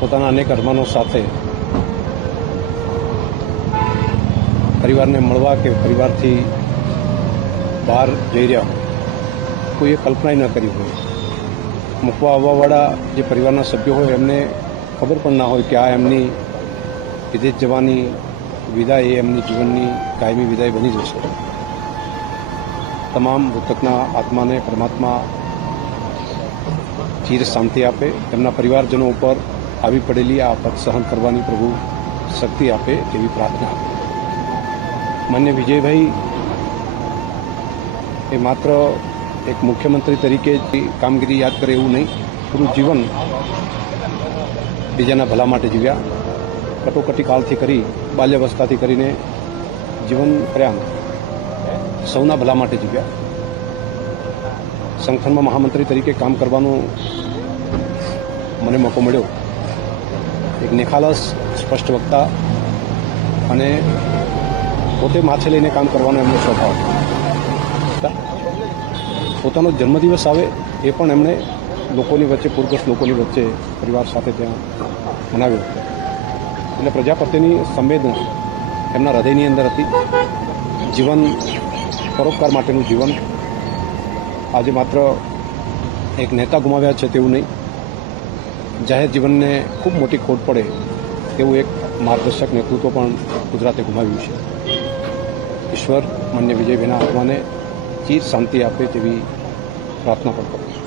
પોતાના અનેક અરમાનો સાથે પરિવારને મળવા કે પરિવારથી બહાર જઈ રહ્યા હોય, કોઈએ કલ્પના ન કરી હોય. મૂકવા આવવાવાળા જે પરિવારના સભ્યો હોય એમને ખબર પણ ના હોય કે આ એમની વિદેશ જવાની વિદાય એ એમની જીવનની કાયમી વિદાય બની જશે. તમામ મૃતકના આત્માને પરમાત્મા ચીર શાંતિ આપે, તેમના પરિવારજનો ઉપર આવી પડેલી આ આફત સહન કરવાની પ્રભુ શક્તિ આપે એવી પ્રાર્થના આપે. માન્ય વિજયભાઈ એ માત્ર એક મુખ્યમંત્રી તરીકે જ કામગીરી યાદ કરે એવું નહીં, પૂરું જીવન બીજાના ભલા માટે જીવ્યા. કટોકટી કાળથી કરી બાલ્યાવસ્થાથી કરીને જીવન પર્યંત સૌના ભલા માટે જીવ્યા. સંગઠનમાં મહામંત્રી તરીકે કામ કરવાનો મને મોકો મળ્યો. એક નિખાલસ, સ્પષ્ટ વક્તા અને પોતે માથે લઈને કામ કરવાનો એમનો સ્વભાવ. પોતાનો જન્મદિવસ આવે એ પણ એમણે લોકોની વચ્ચે, પૂરગ્રસ્ત લોકોની વચ્ચે પરિવાર સાથે ત્યાં મનાવ્યો હતો. એટલે પ્રજા પ્રત્યેની સંવેદના એમના હૃદયની અંદર હતી. જીવન પરોપકાર માટેનું જીવન. આજે માત્ર એક નેતા ગુમાવ્યા છે તેવું નહીં, જાહેર જીવનને ખૂબ મોટી ખોટ પડે તેવું એક માર્ગદર્શક નેતૃત્વ પણ ગુજરાતે ગુમાવ્યું છે. ઈશ્વર માન્ય વિજયભાઈના આત્માને ચીર શાંતિ આપે તેવી પ્રાર્થના પણ કરું છું.